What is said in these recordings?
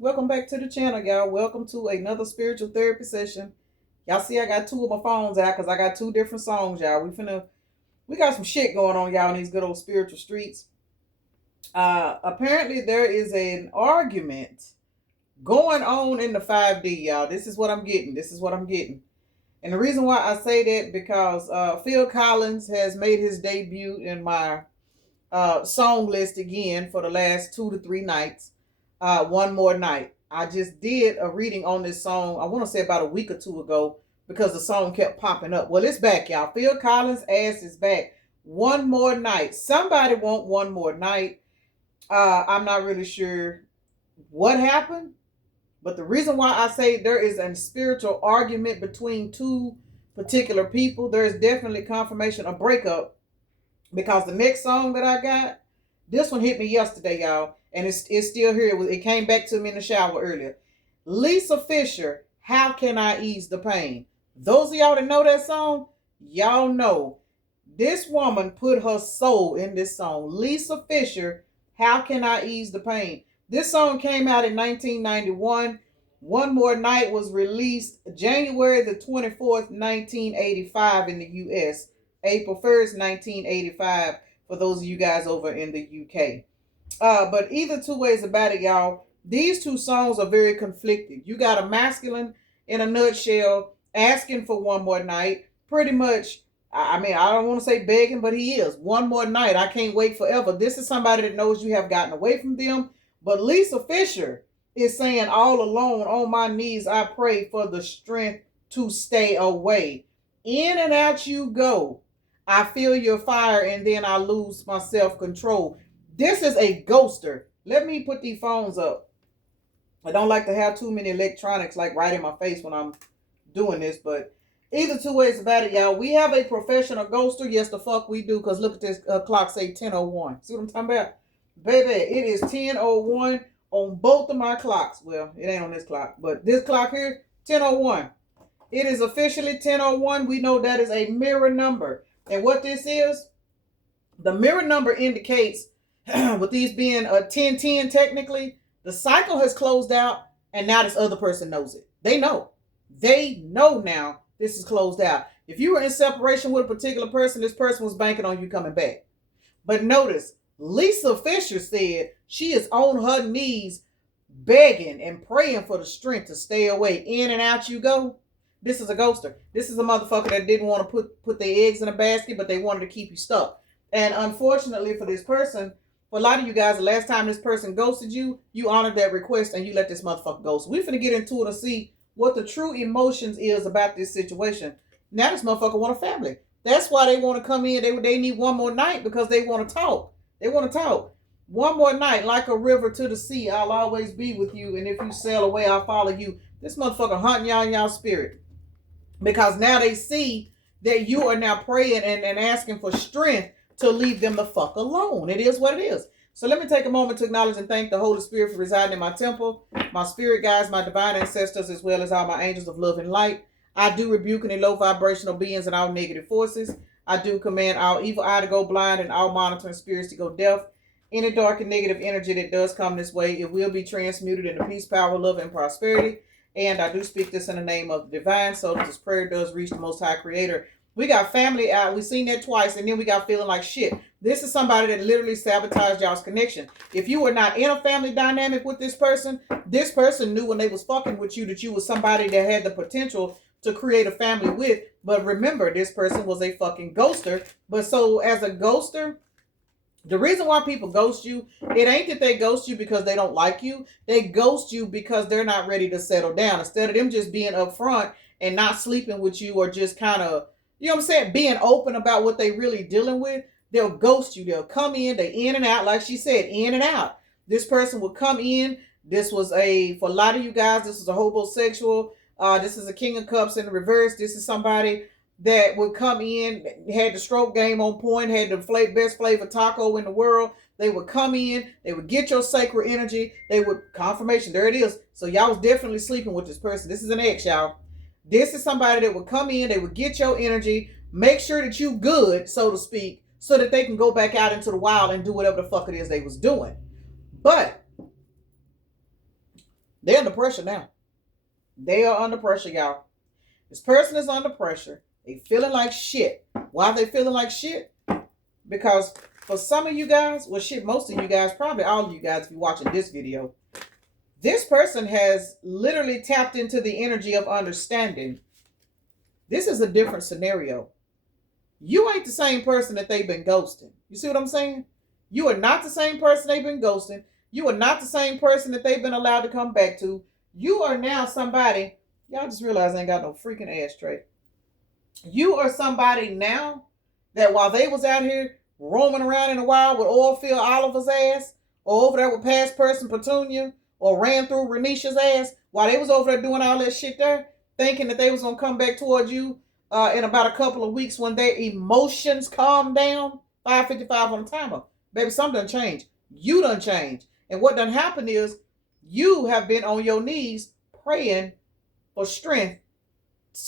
Welcome back to the channel, y'all. Welcome to another spiritual therapy session. Y'all see I got two of my phones out because I got two different songs, y'all. We got some shit going on, y'all, in these good old spiritual streets. Apparently there is an argument going on in the 5D, y'all. This is what I'm getting. And the reason why I say that because Phil Collins has made his debut in my song list again for the last 2 to 3 nights. One more night. I just did a reading on this song, I want to say about a week or two ago, because the song kept popping up. Well, it's back, y'all. Phil Collins' ass is back. One more night. Somebody want one more night. I'm not really sure what happened, but the reason why I say there is a spiritual argument between two particular people, there is definitely confirmation of breakup, because the next song that I got, this one hit me yesterday, y'all, and it's still here. It came back to me in the shower earlier. Lisa Fisher, How Can I Ease the Pain? Those of y'all that know that song, y'all know this woman put her soul in this song. Lisa Fisher, How Can I Ease the Pain? This song came out in 1991. One More Night was released January the 24th, 1985 in the US. April 1st, 1985 for those of you guys over in the UK. But either two ways about it, y'all, these two songs are very conflicted. You got a masculine in a nutshell asking for one more night. Pretty much, I mean, I don't want to say begging, but he is. One more night. I can't wait forever. This is somebody that knows you have gotten away from them. But Lisa Fisher is saying, all alone on my knees, I pray for the strength to stay away. In and out you go. I feel your fire and then I lose my self control. This is a ghoster. Let me put these phones up. I don't like to have too many electronics like right in my face when I'm doing this, but either two ways about it, y'all. We have a professional ghoster. Yes, the fuck we do, because look at this clock say 10:01. See what I'm talking about? Baby, it is 10:01 on both of my clocks. Well, it ain't on this clock, but this clock here, 10:01. It is officially 10:01. We know that is a mirror number. And what this is, the mirror number indicates, with these being a 10:10 technically, the cycle has closed out and now this other person knows it. They know. They know now this is closed out. If you were in separation with a particular person, this person was banking on you coming back. But notice, Lisa Fisher said she is on her knees begging and praying for the strength to stay away. In and out you go. This is a ghoster. This is a motherfucker that didn't want to put their eggs in a basket, but they wanted to keep you stuck. And unfortunately for this person, for a lot of you guys, the last time this person ghosted you, you honored that request and you let this motherfucker go. So we finna get into it and see what the true emotions is about this situation. Now this motherfucker want a family. That's why they want to come in. They need one more night because they want to talk. They want to talk. One more night, like a river to the sea, I'll always be with you. And if you sail away, I'll follow you. This motherfucker hunting y'all in y'all spirit. Because now they see that you are now praying and asking for strength to leave them the fuck alone. It is what it is. So let me take a moment to acknowledge and thank the Holy Spirit for residing in my temple, my spirit guides, my divine ancestors, as well as all my angels of love and light. I do rebuke any low vibrational beings and all negative forces. I do command all evil eye to go blind and all monitoring spirits to go deaf. Any dark and negative energy that does come this way, it will be transmuted into peace, power, love, and prosperity. And I do speak this in the name of the divine, so that this prayer does reach the Most High Creator. We got family out. We've seen that twice, and then we got feeling like shit. This is somebody that literally sabotaged y'all's connection. If you were not in a family dynamic with this person knew when they was fucking with you that you was somebody that had the potential to create a family with. But remember, this person was a fucking ghoster. But so as a ghoster, the reason why people ghost you, it ain't that they ghost you because they don't like you. They ghost you because they're not ready to settle down. Instead of them just being upfront and not sleeping with you, or just kind of, you know what I'm saying, being open about what they really dealing with, they'll ghost you. They'll come in, they in and out, like she said, in and out. This person would come in. This was for a lot of you guys, this is a homosexual. This is a King of Cups in the reverse. This is somebody that would come in, had the stroke game on point, had the best flavor taco in the world. They would come in, they would get your sacred energy, they would, confirmation, there it is. So y'all was definitely sleeping with this person. This is an ex, y'all. This is somebody that would come in, they would get your energy, make sure that you good, so to speak, so that they can go back out into the wild and do whatever the fuck it is they was doing. But They're under pressure now. They are under pressure, y'all. This person is under pressure. They feeling like shit. Why are they feeling like shit? Because for some of you guys, well shit, most of you guys, probably all of you guys, if you're watching this video, this person has literally tapped into the energy of understanding. This is a different scenario. You ain't the same person that they've been ghosting. You see what I'm saying? You are not the same person they've been ghosting. You are not the same person that they've been allowed to come back to. You are now somebody, y'all just realize I ain't got no freaking ashtray. You are somebody now that while they was out here roaming around in the wild with oil-filled Oliver's ass, or over there with past person Petunia, or ran through Renisha's ass, while they was over there doing all that shit there, thinking that they was going to come back towards you in about a couple of weeks when their emotions calm down. 5:55 on the timer. Baby, something done changed. You done changed. And what done happened is you have been on your knees praying for strength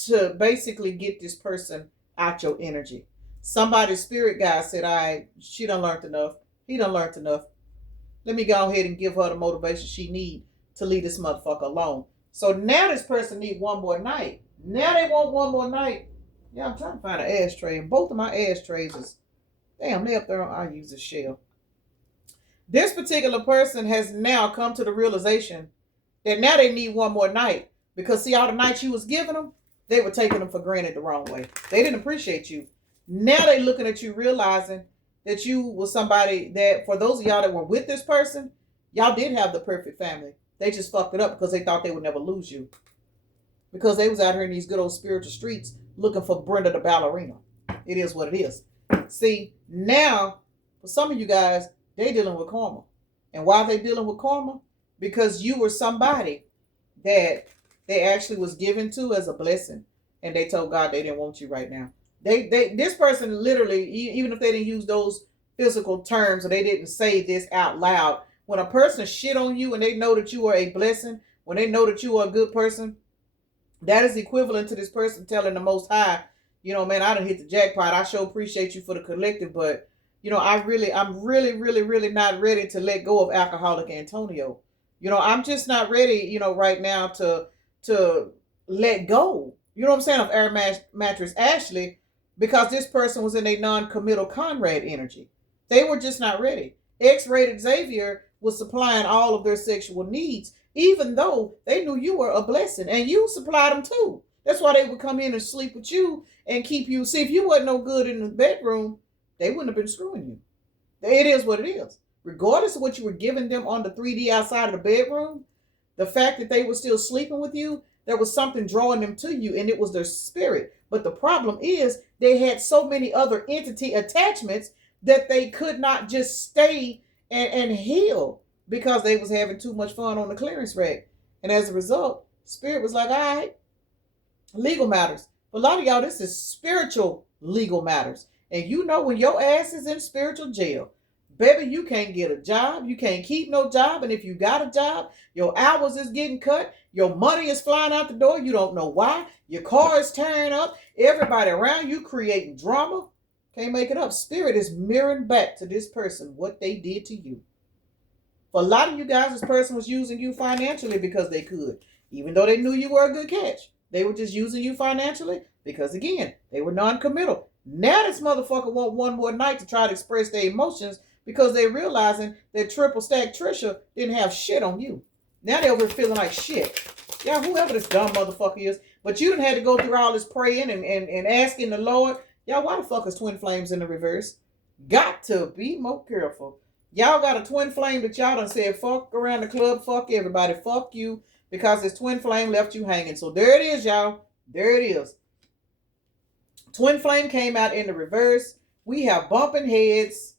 to basically get this person out your energy. Somebody's spirit guide said, she done learned enough. He done learned enough. Let me go ahead and give her the motivation she need to leave this motherfucker alone. So now this person need one more night. Now they want one more night. Yeah, I'm trying to find an ashtray, and both of my ashtrays is, damn, they up there on, I use a shell. This particular person has now come to the realization that now they need one more night. Because see, all the nights you was giving them, they were taking them for granted the wrong way. They didn't appreciate you. Now they looking at you realizing that you was somebody that, for those of y'all that were with this person, y'all did have the perfect family. They just fucked it up because they thought they would never lose you. Because they was out here in these good old spiritual streets looking for Brenda the ballerina. It is what it is. See, now, for some of you guys, they dealing with karma. And why are they dealing with karma? Because you were somebody that they actually was given to as a blessing. And they told God they didn't want you right now. This person literally, even if they didn't use those physical terms or they didn't say this out loud, when a person shit on you and they know that you are a blessing, when they know that you are a good person, that is equivalent to this person telling the Most High, you know, man, I done hit the jackpot. I sure appreciate you for the collective, but you know, I'm really not ready to let go of alcoholic Antonio. You know, I'm just not ready, you know, right now to let go. You know what I'm saying? Of Air Mattress Ashley, because this person was in a non-committal Conrad energy. They were just not ready. X-rated Xavier was supplying all of their sexual needs, even though they knew you were a blessing, and you supplied them too. That's why they would come in and sleep with you and keep you. See, if you wasn't no good in the bedroom, they wouldn't have been screwing you. It is what it is. Regardless of what you were giving them on the 3D outside of the bedroom, the fact that they were still sleeping with you, there was something drawing them to you, and it was their spirit. But the problem is they had so many other entity attachments that they could not just stay and heal because they was having too much fun on the clearance rack. And as a result, spirit was like, all right, legal matters. For a lot of y'all, this is spiritual legal matters. And you know when your ass is in spiritual jail, baby, you can't get a job. You can't keep no job. And if you got a job, your hours is getting cut. Your money is flying out the door. You don't know why. Your car is tearing up. Everybody around you creating drama. Can't make it up. Spirit is mirroring back to this person what they did to you. For a lot of you guys, this person was using you financially because they could. Even though they knew you were a good catch. They were just using you financially because, again, they were non-committal. Now this motherfucker want one more night to try to express their emotions because they realizing that triple stack Trisha didn't have shit on you. Now they over here feeling like shit. Yeah, whoever this dumb motherfucker is. But you done had to go through all this praying and asking the Lord. Y'all, why the fuck is twin flames in the reverse? Got to be more careful. Y'all got a twin flame that y'all done said fuck around the club, fuck everybody, fuck you, because this twin flame left you hanging. So there it is, y'all. There it is. Twin flame came out in the reverse. We have bumping heads,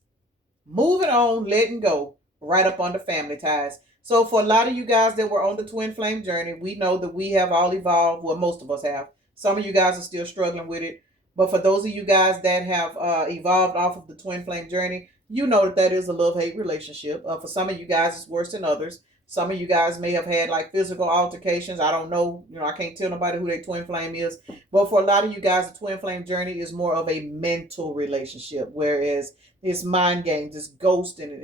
moving on, letting go, right up under family ties. So for a lot of you guys that were on the twin flame journey, we know that we have all evolved. Well, most of us have. Some of you guys are still struggling with it. But for those of you guys that have evolved off of the twin flame journey, you know that that is a love-hate relationship. For some of you guys, it's worse than others. Some of you guys may have had like physical altercations. I don't know. You know, I can't tell nobody who their twin flame is. But for a lot of you guys, the twin flame journey is more of a mental relationship, whereas it's mind games, it's ghosting,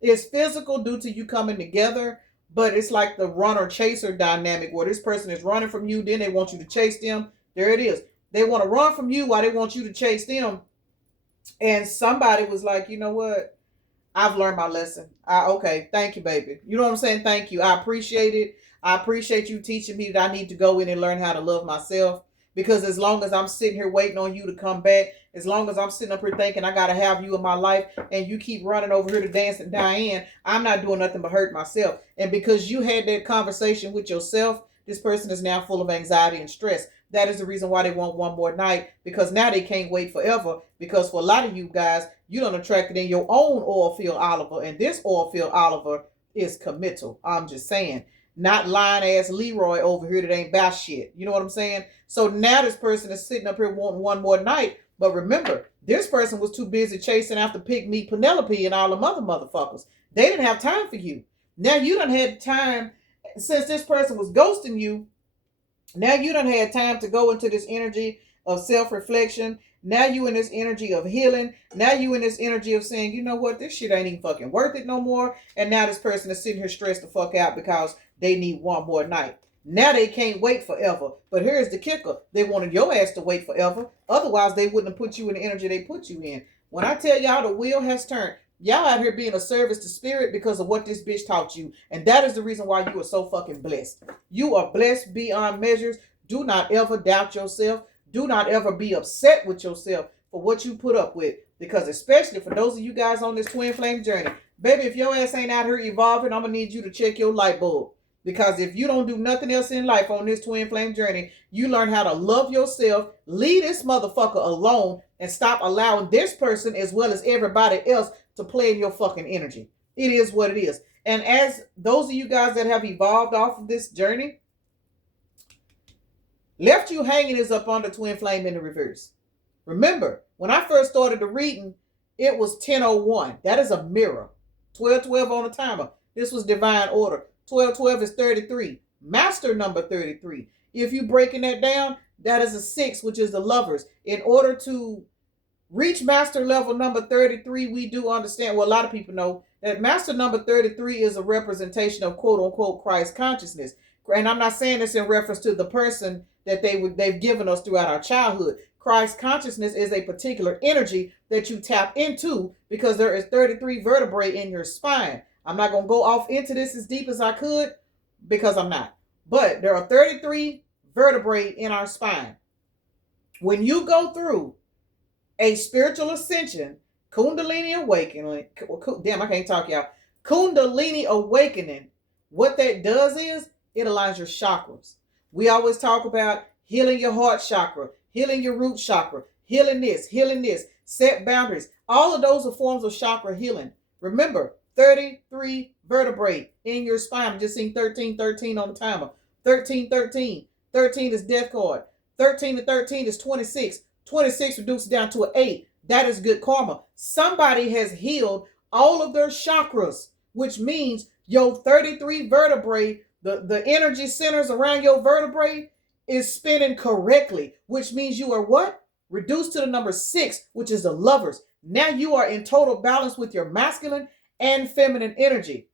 it's physical due to you coming together. but it's like the runner chaser dynamic where this person is running from you, then they want you to chase them. There it is. They want to run from you while they want you to chase them. And somebody was like, you know what? I've learned my lesson. Okay, thank you, baby. You know what I'm saying? Thank you. I appreciate it. I appreciate you teaching me that I need to go in and learn how to love myself. Because as long as I'm sitting here waiting on you to come back, as long as I'm sitting up here thinking I gotta have you in my life, and you keep running over here to dance and Diane, I'm not doing nothing but hurt myself. And because you had that conversation with yourself, this person is now full of anxiety and stress. That is the reason why they want one more night, because now they can't wait forever. Because for a lot of you guys, you done attracted in your own oil field Oliver, and this oil field Oliver is committal. I'm just saying, not lying ass Leroy over here that ain't about shit. You know what I'm saying? So now this person is sitting up here wanting one more night. But remember, this person was too busy chasing after Pig Me Penelope and all the motherfuckers. They didn't have time for you. Now you done had time, since this person was ghosting you. Now you done had time to go into this energy of self-reflection. Now you in this energy of healing. Now you in this energy of saying, you know what, this shit ain't even fucking worth it no more. And now this person is sitting here stressed the fuck out because they need one more night. Now they can't wait forever. But here's the kicker. They wanted your ass to wait forever. Otherwise, they wouldn't have put you in the energy they put you in. When I tell y'all the wheel has turned, y'all out here being a service to spirit because of what this bitch taught you. And that is the reason why you are so fucking blessed. You are blessed beyond measures. Do not ever doubt yourself. Do not ever be upset with yourself for what you put up with. Because especially for those of you guys on this twin flame journey, baby, if your ass ain't out here evolving, I'm going to need you to check your light bulb. Because if you don't do nothing else in life on this twin flame journey, you learn how to love yourself, leave this motherfucker alone, and stop allowing this person as well as everybody else to play in your fucking energy. It is what it is. And as those of you guys that have evolved off of this journey, left you hanging is up on the twin flame in the reverse. Remember, when I first started the reading, it was 10:01. That is a mirror. 12:12 on the timer. This was divine order. 12:12 is 33. Master number 33. If you breaking that down, that is a 6, which is the lovers. In order to reach master level number 33, we do understand, well, a lot of people know that master number 33 is a representation of quote unquote Christ consciousness. And I'm not saying this in reference to the person that they've given us throughout our childhood. Christ consciousness is a particular energy that you tap into because there is 33 vertebrae in your spine. I'm not going to go off into this as deep as I could because I'm not. But there are 33 vertebrae in our spine. When you go through a spiritual ascension, Kundalini awakening, damn, I can't talk, y'all. Kundalini awakening, what that does is it aligns your chakras. We always talk about healing your heart chakra, healing your root chakra, healing this, set boundaries. All of those are forms of chakra healing. Remember, 33 vertebrae in your spine. I'm just seeing 13 on the timer. 13. 13 is death card. 13 to 13 is 26. 26 reduces down to an 8. That is good karma. Somebody has healed all of their chakras, which means your 33 vertebrae, the energy centers around your vertebrae is spinning correctly, which means you are what? Reduced to the number 6, which is the lovers. Now you are in total balance with your masculine and feminine energy.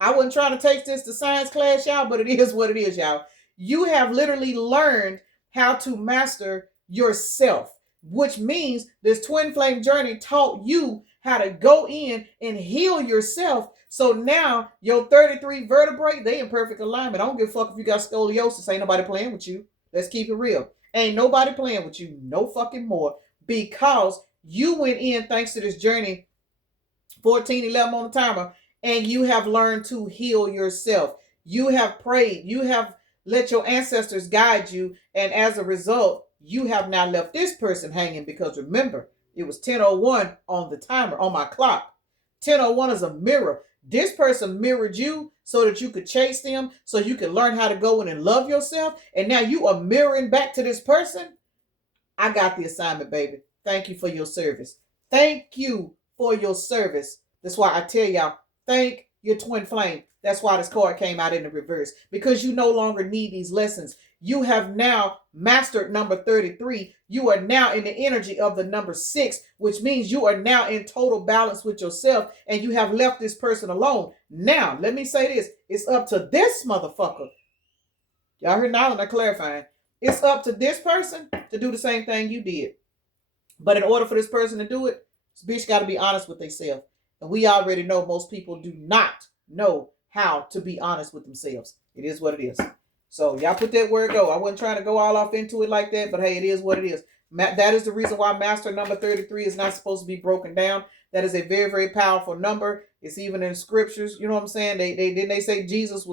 I wasn't trying to take this to science class, y'all, but it is what it is, y'all. You have literally learned how to master yourself, which means this twin flame journey taught you how to go in and heal yourself. So now your 33 vertebrae, they in perfect alignment. I don't give a fuck if you got scoliosis. Ain't nobody playing with you. Let's keep it real. Ain't nobody playing with you no fucking more, because you went in thanks to this journey 14:11 on the timer, and you have learned to heal yourself. You have prayed. You have let your ancestors guide you. And as a result, you have now left this person hanging, because remember, it was 10:01 on the timer, on my clock. 10:01 is a mirror. This person mirrored you so that you could chase them, so you could learn how to go in and love yourself. And now you are mirroring back to this person. I got the assignment, baby. Thank you for your service. Thank you for your service. That's why I tell y'all, thank You're twin flame. That's why this card came out in the reverse. Because you no longer need these lessons. You have now mastered number 33. You are now in the energy of the number 6, which means you are now in total balance with yourself and you have left this person alone. Now, let me say this. It's up to this motherfucker. Y'all heard now, and I'm clarifying. It's up to this person to do the same thing you did. But in order for this person to do it, this bitch got to be honest with themselves. And we already know most people do not know how to be honest with themselves. It is what it is. So y'all put that word go. I wasn't trying to go all off into it like that, but hey, it is what it is. That is the reason why master number 33 is not supposed to be broken down. That is a very, very powerful number. It's even in scriptures. You know what I'm saying? They say Jesus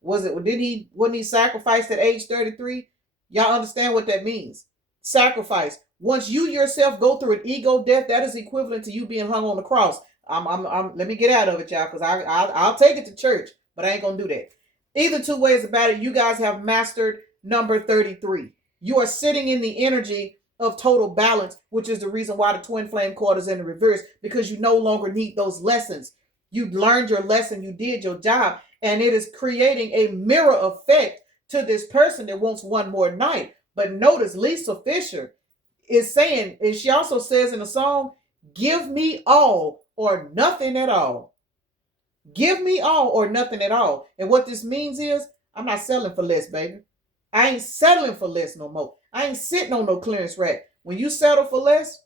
wasn't he sacrificed at age 33? Y'all understand what that means? Sacrifice. Once you yourself go through an ego death, that is equivalent to you being hung on the cross. Let me get out of it, y'all, because I'll take it to church, but I ain't gonna do that. Either two ways about it, you guys have mastered number 33. You are sitting in the energy of total balance, which is the reason why the twin flame card is in the reverse, because you no longer need those lessons. You learned your lesson, you did your job, and it is creating a mirror effect to this person that wants one more night. But notice Lisa Fisher is saying, and she also says in the song, give me all or nothing at all. Give me all or nothing at all. And what this means is, I'm not selling for less, baby. I ain't settling for less no more. I ain't sitting on no clearance rack. When you settle for less,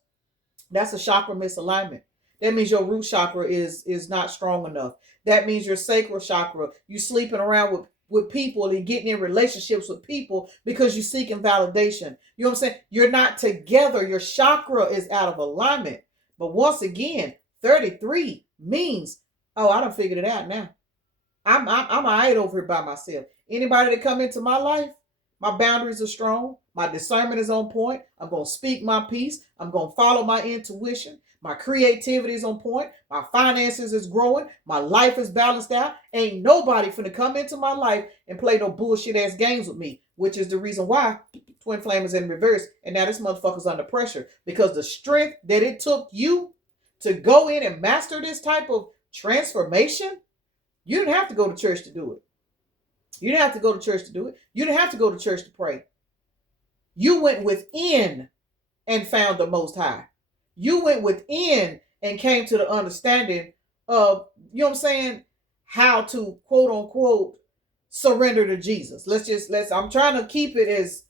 that's a chakra misalignment. That means your root chakra is not strong enough. That means your sacral chakra, you sleeping around with people and getting in relationships with people because you're seeking validation. You know what I'm saying? You're not together. Your chakra is out of alignment. But once again, 33 means, oh, I done figured it out now. I'm all right over here by myself. Anybody that come into my life, my boundaries are strong. My discernment is on point. I'm going to speak my piece. I'm going to follow my intuition. My creativity is on point. My finances is growing. My life is balanced out. Ain't nobody finna come into my life and play no bullshit ass games with me, which is the reason why twin flame is in reverse. And now this motherfucker's under pressure because the strength that it took you to go in and master this type of transformation, you didn't have to go to church to do it. You didn't have to go to church to do it. You didn't have to go to church to pray. You went within and found the Most High. You went within and came to the understanding of, you know what I'm saying, how to quote unquote surrender to Jesus. I'm trying to keep it as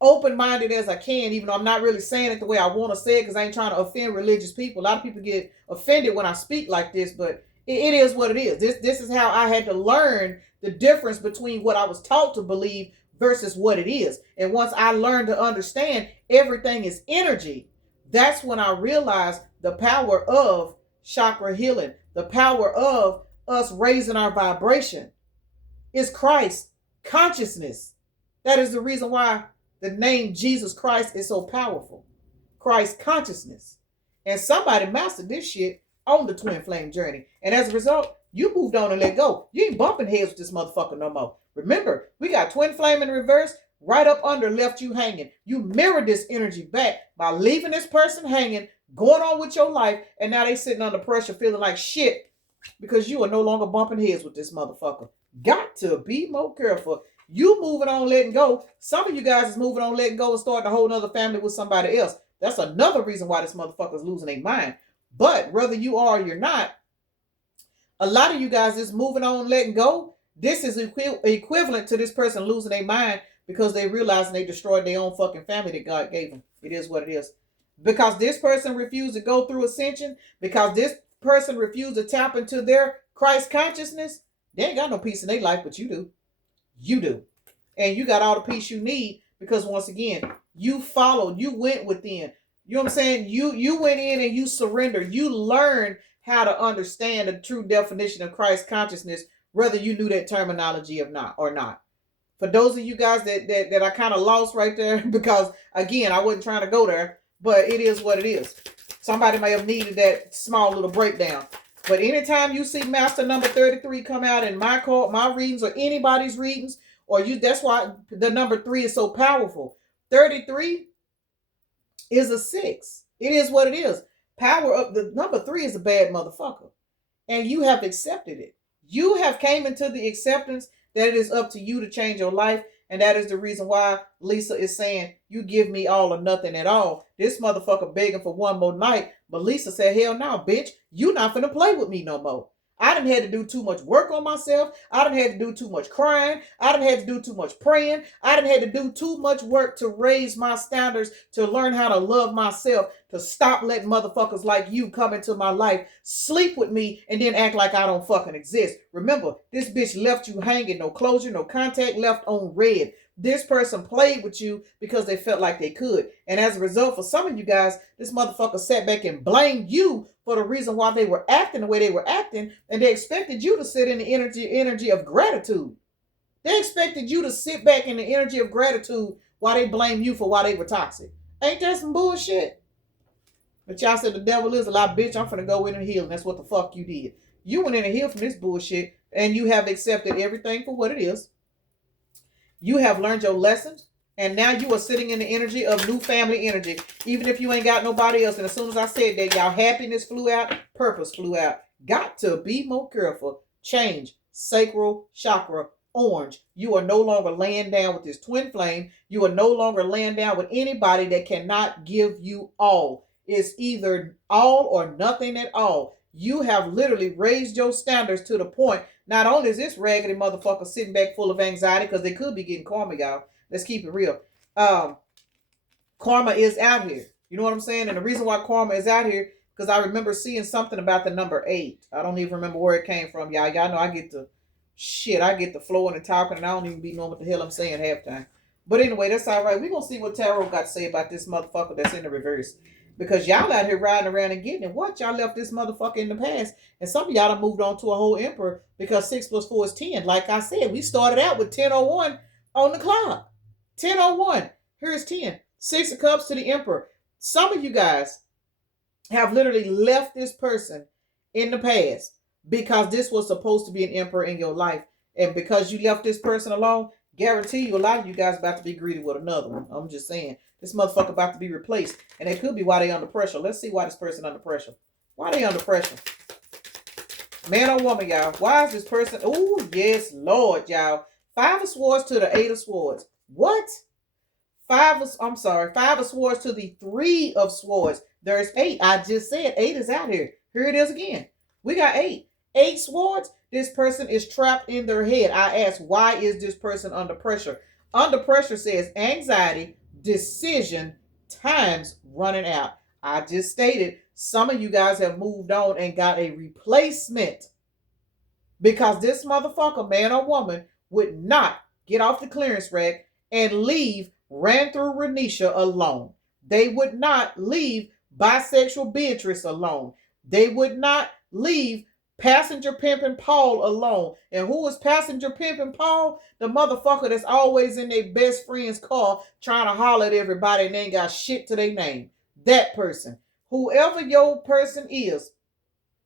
open-minded as I can, even though I'm not really saying it the way I want to say it, because I ain't trying to offend religious people. A lot of people get offended when I speak like this, but it is what it is. This is how I had to learn the difference between what I was taught to believe versus what it is. And once I learned to understand everything is energy, that's when I realized the power of chakra healing, the power of us raising our vibration is Christ consciousness. That is the reason why the name Jesus Christ is so powerful. Christ consciousness. And somebody mastered this shit on the twin flame journey. And as a result, you moved on and let go. You ain't bumping heads with this motherfucker no more. Remember, we got twin flame in reverse. Right up under left you hanging. You mirrored this energy back by leaving this person hanging, going on with your life, and now they sitting under pressure feeling like shit because you are no longer bumping heads with this motherfucker. Got to be more careful. You moving on, letting go. Some of you guys is moving on, letting go and starting a whole other family with somebody else. That's another reason why this motherfucker is losing their mind. But whether you are or you're not, a lot of you guys is moving on, letting go. This is equivalent to this person losing their mind because they realized they destroyed their own fucking family that God gave them. It is what it is. Because this person refused to go through ascension, because this person refused to tap into their Christ consciousness, they ain't got no peace in their life, but you do. You do. And you got all the peace you need because once again, you followed, you went within. You know what I'm saying? You went in and you surrendered. You learned how to understand the true definition of Christ consciousness, whether you knew that terminology or not. For those of you guys that I kind of lost right there, because again, I wasn't trying to go there, but it is what it is. Somebody may have needed that small little breakdown. But anytime you see master number 33 come out in my call, my readings or anybody's readings, that's why the number 3 is so powerful. 33 is a 6. It is what it is. Power up. The number 3 is a bad motherfucker. And you have accepted it. You have came into the acceptance that it is up to you to change your life. And that is the reason why Lisa is saying, you give me all or nothing at all. This motherfucker begging for one more night. But Lisa said, hell no, bitch. You not finna play with me no more. I done had to do too much work on myself. I done had to do too much crying. I done had to do too much praying. I done had to do too much work to raise my standards, to learn how to love myself, to stop letting motherfuckers like you come into my life, sleep with me, and then act like I don't fucking exist. Remember, this bitch left you hanging, no closure, no contact, left on red. This person played with you because they felt like they could. And as a result, for some of you guys, this motherfucker sat back and blamed you for the reason why they were acting the way they were acting. And they expected you to sit in the energy of gratitude. They expected you to sit back in the energy of gratitude while they blame you for why they were toxic. Ain't that some bullshit? But y'all said the devil is a lie, bitch. I'm finna go in and heal. And that's what the fuck you did. You went in and healed from this bullshit. And you have accepted everything for what it is. You have learned your lessons, and now you are sitting in the energy of new family energy, even if you ain't got nobody else. And as soon as I said that, y'all happiness flew out, purpose flew out. Got to be more careful. Change, sacral chakra, orange. You are no longer laying down with this twin flame. You are no longer laying down with anybody that cannot give you all. It's either all or nothing at all. You have literally raised your standards to the point. Not only is this raggedy motherfucker sitting back full of anxiety, because they could be getting karma, y'all. Let's keep it real. Karma is out here. You know what I'm saying? And the reason why karma is out here, because I remember seeing something about the number 8. I don't even remember where it came from, y'all. Y'all know I get the flowing and talking, and I don't even be knowing what the hell I'm saying half time. But anyway, that's all right. We're going to see what Tarot got to say about this motherfucker that's in the reverse. Because y'all out here riding around and getting it. What? Y'all left this motherfucker in the past. And some of y'all done moved on to a whole emperor because 6 plus 4 is 10. Like I said, we started out with 10:01 on the clock. 10:01. Here's 10. 6 of Cups to the emperor. Some of you guys have literally left this person in the past because this was supposed to be an emperor in your life. And because you left this person alone, guarantee you a lot of you guys about to be greeted with another one. I'm just saying. This motherfucker about to be replaced. And it could be why they under pressure. Let's see why this person under pressure. Why they under pressure? Man or woman, y'all. Why is this person? Oh, yes, Lord, y'all. 5 of Swords to the 8 of Swords. What? 5 of Swords to the 3 of Swords. There's 8. I just said 8 is out here. Here it is again. We got 8. 8 swords. This person is trapped in their head. I ask, why is this person under pressure? Under pressure says anxiety, decision, time's running out. I just stated some of you guys have moved on and got a replacement because this motherfucker, man or woman, would not get off the clearance rack and leave Ran Through Renisha alone. They would not leave bisexual Beatrice alone. They would not leave Passenger Pimpin' Paul alone. And who is Passenger Pimpin' Paul? The motherfucker that's always in their best friend's car trying to holler at everybody and they ain't got shit to their name. That person. Whoever your person is,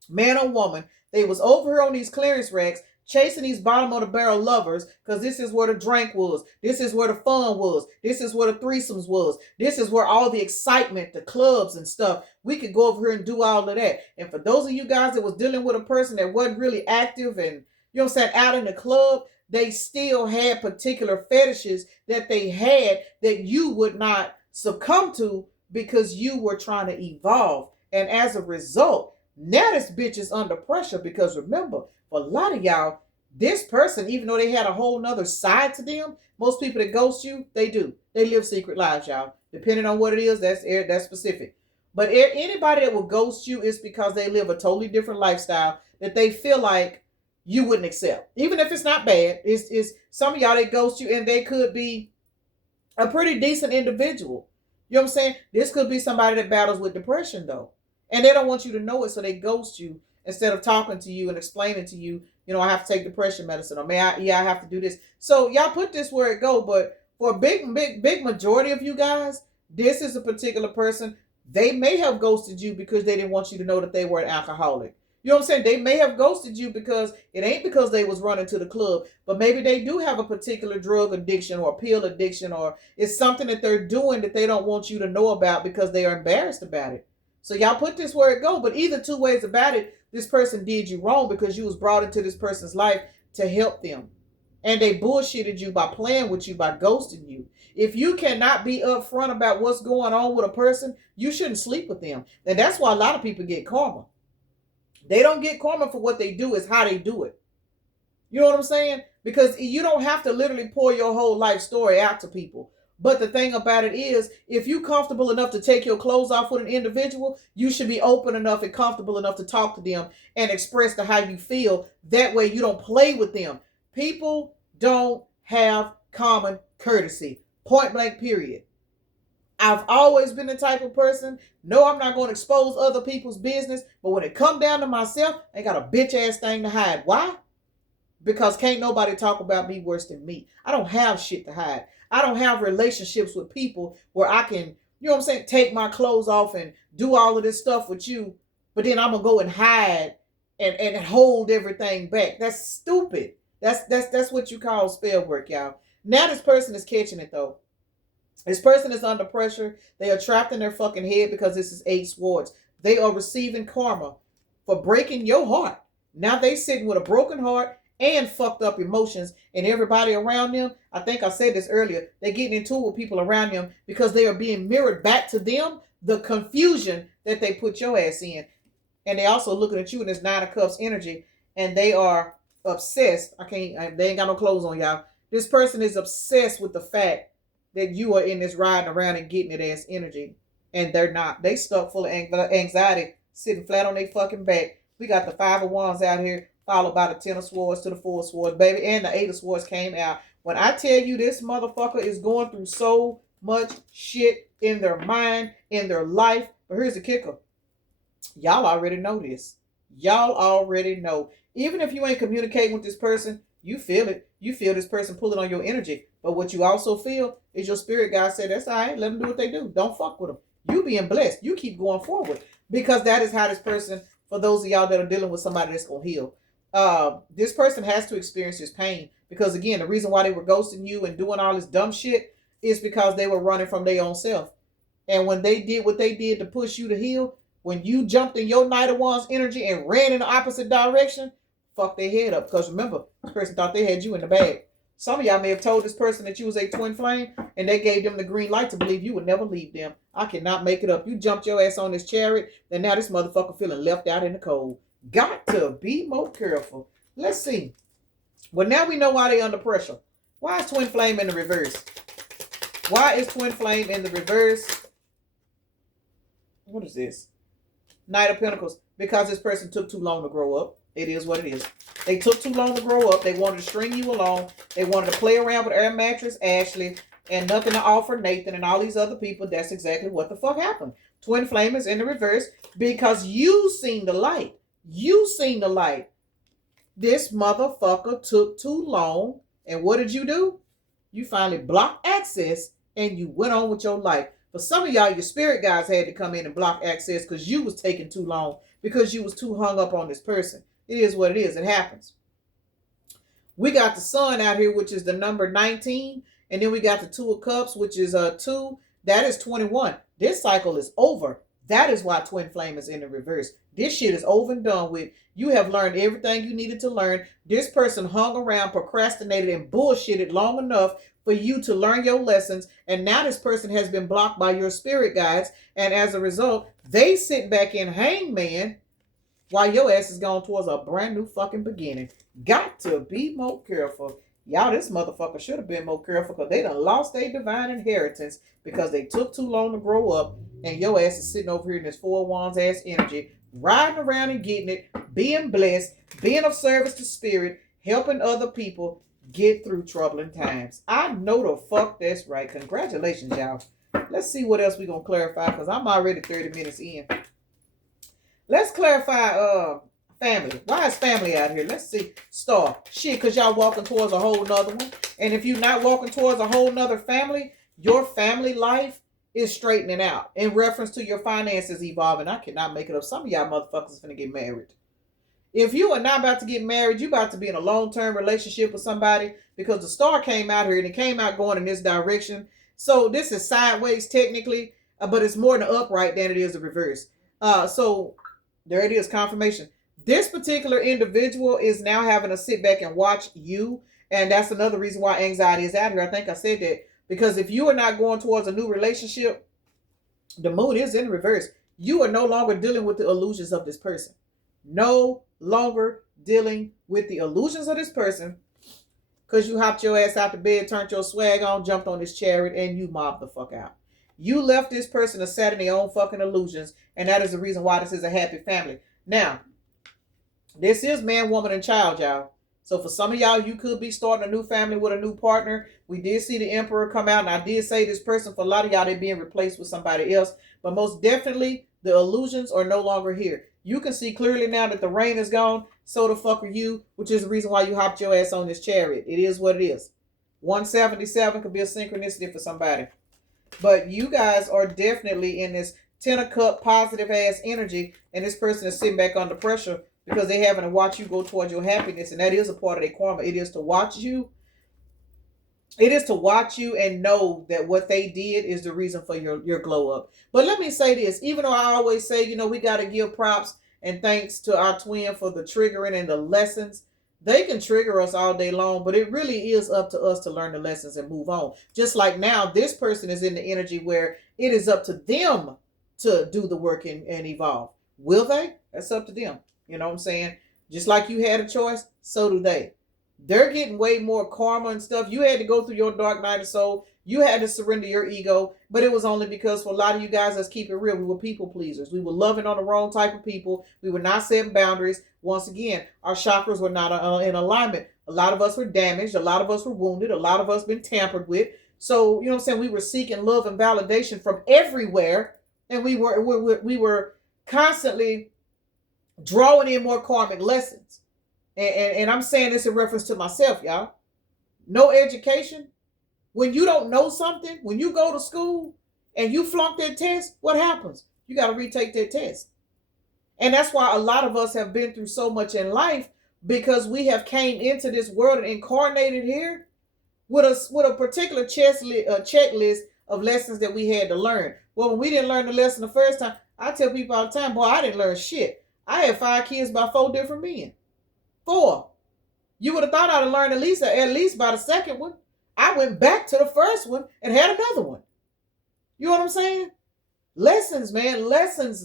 man or woman, they was over here on these clearance racks chasing these bottom of the barrel lovers because this is where the drink was. This is where the fun was. This is where the threesomes was. This is where all the excitement, the clubs and stuff. We could go over here and do all of that. And for those of you guys that was dealing with a person that wasn't really active and, you know what I'm saying, out in the club, they still had particular fetishes that they had that you would not succumb to because you were trying to evolve. And as a result, now this bitch is under pressure because remember, for a lot of y'all, this person, even though they had a whole nother side to them, most people that ghost you, they do. They live secret lives, y'all. Depending on what it is, that's specific. But anybody that will ghost you is because they live a totally different lifestyle that they feel like you wouldn't accept. Even if it's not bad, it's some of y'all that ghost you and they could be a pretty decent individual. You know what I'm saying? This could be somebody that battles with depression, though. And they don't want you to know it, so they ghost you instead of talking to you and explaining to you, you know, I have to take depression medicine, or I have to do this. So y'all put this where it go, but for a big majority of you guys, this is a particular person. They may have ghosted you because they didn't want you to know that they were an alcoholic. You know what I'm saying? They may have ghosted you because it ain't because they was running to the club, but maybe they do have a particular drug addiction or pill addiction, or it's something that they're doing that they don't want you to know about because they are embarrassed about it. So y'all put this where it go, but either two ways about it, this person did you wrong because you was brought into this person's life to help them. And they bullshitted you by playing with you, by ghosting you. If you cannot be upfront about what's going on with a person, you shouldn't sleep with them. And that's why a lot of people get karma. They don't get karma for what they do, it's how they do it. You know what I'm saying? Because you don't have to literally pour your whole life story out to people. But the thing about it is, if you're comfortable enough to take your clothes off with an individual, you should be open enough and comfortable enough to talk to them and express to how you feel. That way you don't play with them. People don't have common courtesy. Point blank, period. I've always been the type of person, no, I'm not going to expose other people's business, but when it come down to myself, I ain't got a bitch ass thing to hide. Why? Because can't nobody talk about me worse than me. I don't have shit to hide. I don't have relationships with people where I can, you know what I'm saying, take my clothes off and do all of this stuff with you, but then I'm going to go and hide and hold everything back. That's stupid. That's what you call spell work, y'all. Now this person is catching it, though. This person is under pressure. They are trapped in their fucking head because this is 8 swords. They are receiving karma for breaking your heart. Now they sitting with a broken heart and fucked up emotions, and everybody around them, I think I said this earlier, they're getting into it with people around them because they are being mirrored back to them the confusion that they put your ass in. And they also looking at you in this 9 of Cups energy, and they are obsessed. They ain't got no clothes on, y'all. This person is obsessed with the fact that you are in this riding around and getting it ass energy, and they're not. They stuck full of anxiety, sitting flat on their fucking back. We got the 5 of Wands out here, followed by the 10 of Swords to the 4 of Swords, baby, and the 8 of Swords came out. When I tell you this motherfucker is going through so much shit in their mind, in their life, but here's the kicker. Y'all already know this. Y'all already know. Even if you ain't communicating with this person, you feel it. You feel this person pulling on your energy. But what you also feel is your spirit guide said, that's all right. Let them do what they do. Don't fuck with them. You being blessed. You keep going forward. Because that is how this person, for those of y'all that are dealing with somebody that's going to heal, this person has to experience this pain. Because again, the reason why they were ghosting you and doing all this dumb shit is because they were running from their own self. And when they did what they did to push you to heal, when you jumped in your Knight of Wands energy and ran in the opposite direction, fuck their head up. Because remember, this person thought they had you in the bag. Some of y'all may have told this person that you was a twin flame, and they gave them the green light to believe you would never leave them. I cannot make it up. You jumped your ass on this chariot, and now this motherfucker feeling left out in the cold. Got to be more careful. Let's see. Well, now we know why they under pressure. Why is twin flame in the reverse? Why is twin flame in the reverse? What is this? Knight of Pentacles. Because this person took too long to grow up. It is what it is. They took too long to grow up. They wanted to string you along. They wanted to play around with Air Mattress Ashley and nothing to offer Nathan and all these other people. That's exactly what the fuck happened. Twin flame is in the reverse because you seen the light. You seen the light. This motherfucker took too long. And what did you do? You finally blocked access and you went on with your life. For some of y'all, your spirit guides had to come in and block access because you was taking too long, because you was too hung up on this person. It is what it is. It happens. We got the sun out here, which is the number 19. And then we got the 2 of Cups, which is 2. That is 21. This cycle is over. That is why twin flame is in the reverse. This shit is over and done with. You have learned everything you needed to learn. This person hung around, procrastinated, and bullshitted long enough for you to learn your lessons. And now this person has been blocked by your spirit guides. And as a result, they sit back in hangman while your ass is going towards a brand new fucking beginning. Got to be more careful. Y'all, this motherfucker should have been more careful because they done lost their divine inheritance because they took too long to grow up, and your ass is sitting over here in this 4 of Wands ass energy, riding around and getting it, being blessed, being of service to spirit, helping other people get through troubling times. I know the fuck that's right. Congratulations, y'all. Let's see what else we're going to clarify because I'm already 30 minutes in. Let's clarify family. Why is family out here? Let's see. Star. Shit, because y'all walking towards a whole nother one. And if you're not walking towards a whole nother family, your family life is straightening out in reference to your finances evolving. I cannot make it up. Some of y'all motherfuckers is finna get married. If you are not about to get married, you about to be in a long-term relationship with somebody because the star came out here and it came out going in this direction. So this is sideways technically, but it's more in the upright than it is the reverse. So there it is, confirmation. This particular individual is now having to sit back and watch you. And that's another reason why anxiety is out here. I think I said that. Because if you are not going towards a new relationship, the moon is in reverse. You are no longer dealing with the illusions of this person. No longer dealing with the illusions of this person because you hopped your ass out the bed, turned your swag on, jumped on this chariot, and you mobbed the fuck out. You left this person to set in their own fucking illusions, and that is the reason why this is a happy family. Now, this is man, woman, and child, y'all. So for some of y'all, you could be starting a new family with a new partner. We did see the Emperor come out, and I did say this person, for a lot of y'all, they're being replaced with somebody else. But most definitely, the illusions are no longer here. You can see clearly now that the rain is gone. So the fuck are you, which is the reason why you hopped your ass on this chariot. It is what it is. 177 could be a synchronicity for somebody. But you guys are definitely in this 10 of cup positive ass energy, and this person is sitting back under pressure because they're having to watch you go towards your happiness, and that is a part of their karma. It is to watch you. It is to watch you and know that what they did is the reason for your glow up. But let me say this, even though I always say, we got to give props and thanks to our twin for the triggering and the lessons. They can trigger us all day long, but it really is up to us to learn the lessons and move on. Just like now, this person is in the energy where it is up to them to do the work and evolve. Will they? That's up to them. You know what I'm saying? Just like you had a choice, so do they. They're getting way more karma and stuff. You had to go through your dark night of soul. You had to surrender your ego, but it was only because for a lot of you guys, let's keep it real, we were people pleasers. We were loving on the wrong type of people. We were not setting boundaries. Once again, our chakras were not in alignment. A lot of us were damaged. A lot of us were wounded. A lot of us been tampered with. So, you know what I'm saying? We were seeking love and validation from everywhere, and we were constantly drawing in more karmic lessons. And I'm saying this in reference to myself, y'all. No education. When you don't know something, when you go to school and you flunk that test, what happens? You got to retake that test. And that's why a lot of us have been through so much in life, because we have came into this world and incarnated here with a particular checklist of lessons that we had to learn. Well, when we didn't learn the lesson the first time, I tell people all the time, boy, I didn't learn shit. I had 5 kids by 4 different men. 4. You would have thought I'd have learned at least by the second one. I went back to the first one and had another one. You know what I'm saying? Lessons, man. Lessons.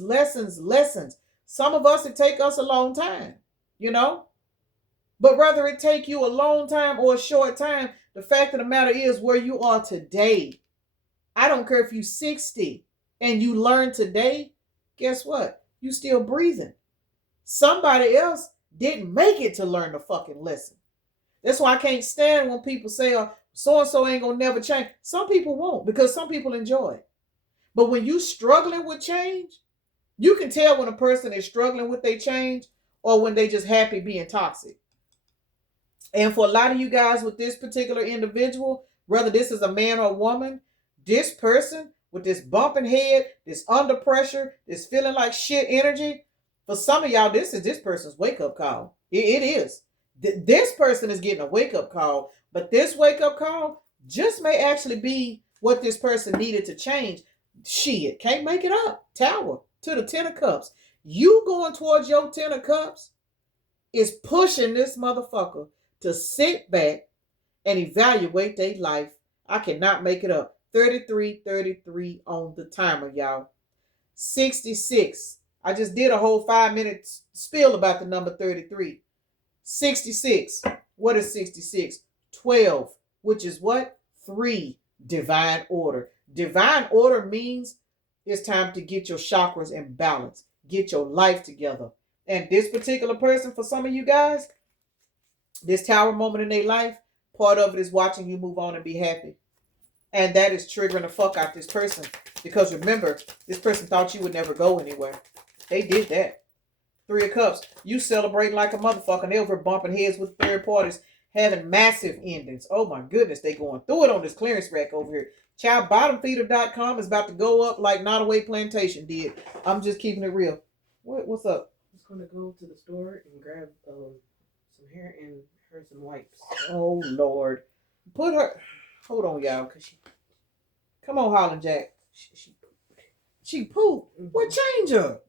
Some of us, it take us a long time, But whether it take you a long time or a short time, the fact of the matter is where you are today. I don't care if you're 60 and you learn today, guess what? You still breathing. Somebody else didn't make it to learn the fucking lesson. That's why I can't stand when people say, oh, so-and-so ain't gonna never change. Some people won't, because some people enjoy it. But when you struggling with change, you can tell when a person is struggling with their change or when they just happy being toxic. And for a lot of you guys with this particular individual, whether this is a man or a woman, this person with this bumping head, this under pressure, this feeling like shit energy, for some of y'all, this is this person's wake-up call. It is. This person is getting a wake-up call, but this wake-up call just may actually be what this person needed to change. Shit, can't make it up. Tower to the 10 of cups. You going towards your 10 of cups is pushing this motherfucker to sit back and evaluate their life. I cannot make it up. 33 on the timer, y'all. 66. I just did a whole 5-minute spiel about the number 33. 66. What is 66? 12, which is what? 3. Divine order. Divine order means it's time to get your chakras in balance. Get your life together. And this particular person, for some of you guys, this tower moment in their life, part of it is watching you move on and be happy. And that is triggering the fuck out this person. Because remember, this person thought you would never go anywhere. They did that. 3 of Cups. You celebrating like a motherfucker. And they over bumping heads with third parties, having massive endings. Oh my goodness, they going through it on this clearance rack over here. Child, bottomfeeder.com is about to go up like Not Away Plantation did. I'm just keeping it real. What's up? I'm just going to go to the store and grab some hair and her some wipes. Oh, Lord. Put her... Hold on, y'all. Come on, Holland Jack. She pooped. Mm-hmm. What change her?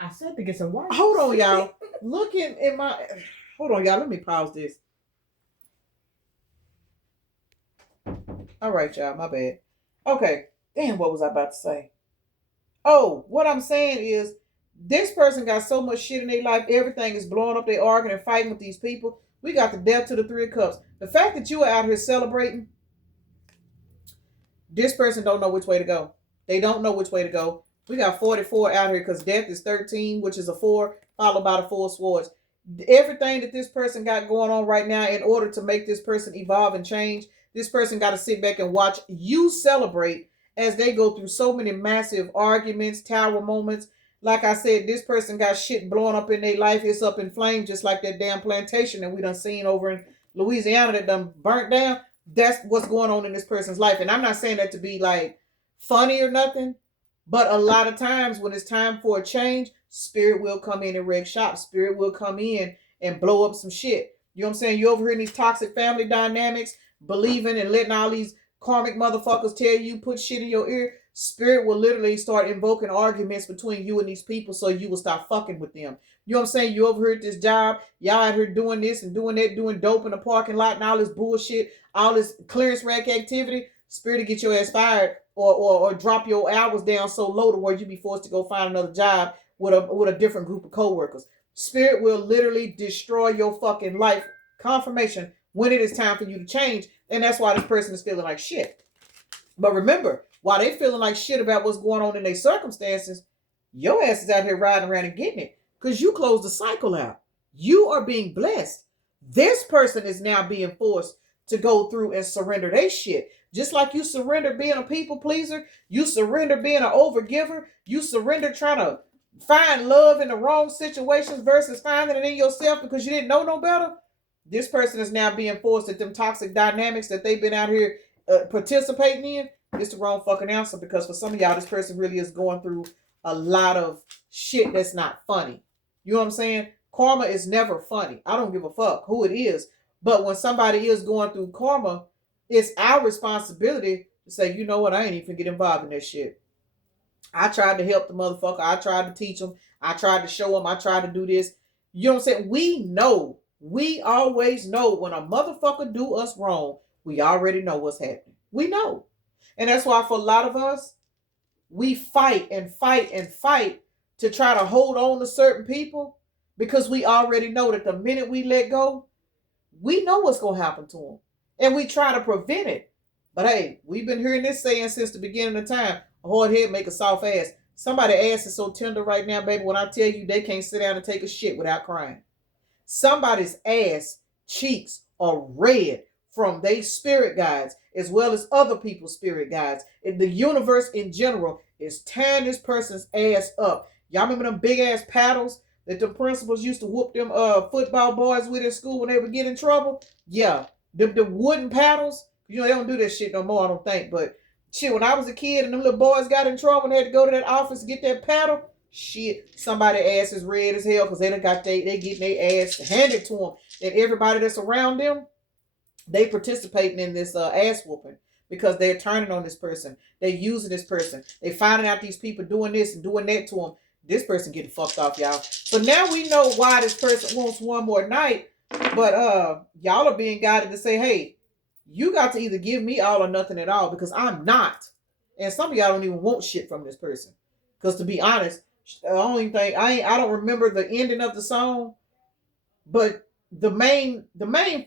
I said to get some wipes. Hold on, y'all. Looking in my. Hold on, y'all. Let me pause this. All right, y'all. My bad. Okay. Damn, what was I about to say? Oh, what I'm saying is this person got so much shit in their life. Everything is blowing up. They arguing and fighting with these people. We got the death to the three of cups. The fact that you are out here celebrating, this person don't know which way to go. They don't know which way to go. We got 44 out here because death is 13, which is a 4, followed by the 4 of swords. Everything that this person got going on right now, in order to make this person evolve and change, this person got to sit back and watch you celebrate as they go through so many massive arguments, tower moments. Like I said, this person got shit blowing up in their life. It's up in flames, just like that damn plantation that we done seen over in Louisiana that done burnt down. That's what's going on in this person's life. And I'm not saying that to be like funny or nothing, but a lot of times when it's time for a change, spirit will come in and wreck shop. Spirit will come in and blow up some shit. You know what I'm saying? You over here in these toxic family dynamics, believing and letting all these karmic motherfuckers tell you, put shit in your ear. Spirit will literally start invoking arguments between you and these people so you will stop fucking with them. You know what I'm saying? You over here at this job, y'all out here doing this and doing that, doing dope in the parking lot and all this bullshit, all this clearance rack activity. Spirit to get your ass fired or drop your hours down so low to where you be forced to go find another job with a different group of coworkers. Spirit will literally destroy your fucking life. Confirmation when it is time for you to change. And that's why this person is feeling like shit. But remember, while they feeling like shit about what's going on in their circumstances, your ass is out here riding around and getting it. Because you closed the cycle out. You are being blessed. This person is now being forced to go through and surrender their shit. Just like you surrender being a people pleaser, you surrender being an overgiver, you surrender trying to find love in the wrong situations versus finding it in yourself because you didn't know no better. This person is now being forced at them toxic dynamics that they've been out here participating in. It's the wrong fucking answer because for some of y'all, this person really is going through a lot of shit that's not funny. You know what I'm saying? Karma is never funny. I don't give a fuck who it is. But when somebody is going through karma, it's our responsibility to say, you know what, I ain't even get involved in that shit. I tried to help the motherfucker. I tried to teach him. I tried to show him. I tried to do this. You know what I'm saying? We know. We always know when a motherfucker do us wrong, we already know what's happening. We know. And that's why for a lot of us, we fight and fight and fight to try to hold on to certain people because we already know that the minute we let go, we know what's going to happen to them. And we try to prevent it. But hey, we've been hearing this saying since the beginning of time. A hard head make a soft ass. Somebody's ass is so tender right now, baby, when I tell you they can't sit down and take a shit without crying. Somebody's ass cheeks are red from their spirit guides as well as other people's spirit guides. The universe in general is tearing this person's ass up. Y'all remember them big ass paddles that the principals used to whoop them football boys with in school when they would get in trouble? Yeah, the wooden paddles. You know, they don't do that shit no more, I don't think. But shit, when I was a kid and them little boys got in trouble and they had to go to that office to get that paddle, shit, somebody's ass is red as hell because they getting their ass handed to them. And everybody that's around them, they participating in this ass whooping because they're turning on this person. They're using this person. They finding out these people doing this and doing that to them. This person getting fucked off, y'all. So now we know why this person wants one more night. But y'all are being guided to say, hey, you got to either give me all or nothing at all because I'm not. And some of y'all don't even want shit from this person. Because to be honest, the only thing I don't remember the ending of the song, but the main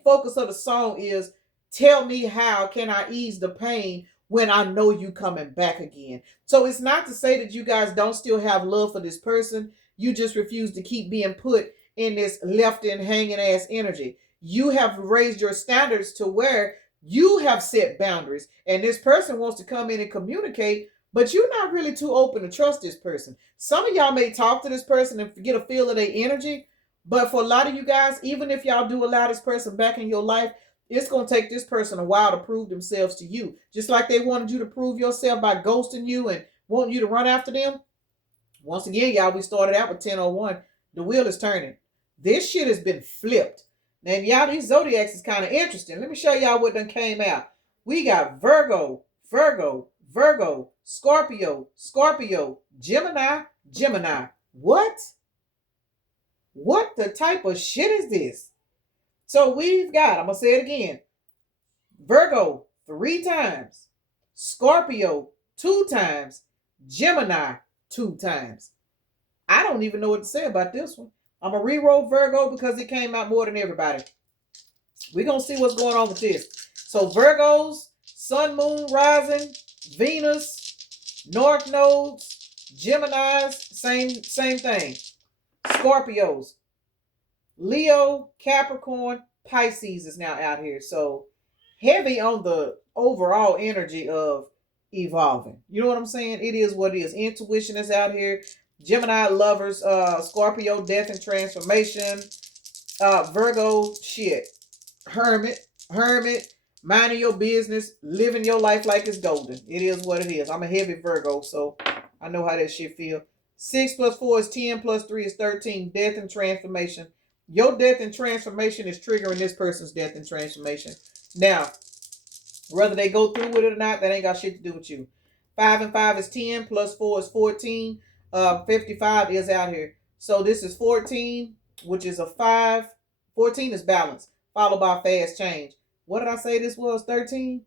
focus of the song is tell me how can I ease the pain when I know you coming back again. So it's not to say that you guys don't still have love for this person. You just refuse to keep being put in this left in hanging ass energy. You have raised your standards to where you have set boundaries, and this person wants to come in and communicate, but you're not really too open to trust this person. Some of y'all may talk to this person and get a feel of their energy, but for a lot of you guys, even if y'all do allow this person back in your life, it's going to take this person a while to prove themselves to you. Just like they wanted you to prove yourself by ghosting you and wanting you to run after them. Once again, y'all, we started out with 10:01. The wheel is turning. This shit has been flipped. Now, y'all, these zodiacs is kind of interesting. Let me show y'all what done came out. We got Virgo, Virgo, Virgo, Scorpio, Scorpio, Gemini, Gemini. What? What the type of shit is this? So we've got, I'm going to say it again, Virgo 3 times, Scorpio 2 times, Gemini 2 times. I don't even know what to say about this one. I'm going to re-roll Virgo because it came out more than everybody. We're going to see what's going on with this. So Virgos, Sun, Moon, Rising, Venus, North Nodes, Geminis, same thing. Scorpios, Leo, Capricorn, Pisces is now out here. So heavy on the overall energy of evolving. You know what I'm saying? It is what it is. Intuition is out here. Gemini lovers, Scorpio, death and transformation. Virgo, shit. Hermit, minding your business, living your life like it's golden. It is what it is. I'm a heavy Virgo, so I know how that shit feel. 6 plus 4 is 10 plus 3 is 13. Death and transformation. Your death and transformation is triggering this person's death and transformation. Now, whether they go through with it or not, that ain't got shit to do with you. 5 and 5 is 10 plus 4 is 14. 55 is out here. So this is 14, which is a 5. 14 is balance, followed by fast change. What did I say this was? 13?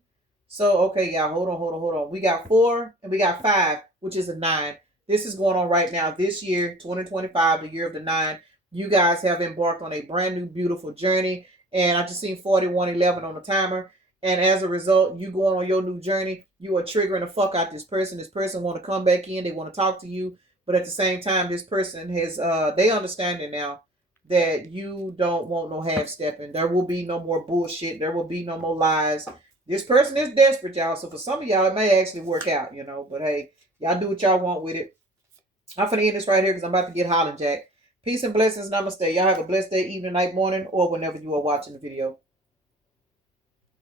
So, okay, y'all, hold on. We got 4 and we got 5, which is a 9. This is going on right now. This year, 2025, the year of the 9. You guys have embarked on a brand new, beautiful journey. And I just seen 4111 on the timer. And as a result, you going on your new journey, you are triggering the fuck out this person. This person want to come back in. They want to talk to you. But at the same time, this person has, they understand it now that you don't want no half stepping. There will be no more bullshit. There will be no more lies. This person is desperate, y'all. So for some of y'all, it may actually work out, you know. But hey, y'all do what y'all want with it. I'm finna end this right here because I'm about to get hollering, Jack. Peace and blessings. Namaste. Y'all have a blessed day, evening, night, morning, or whenever you are watching the video.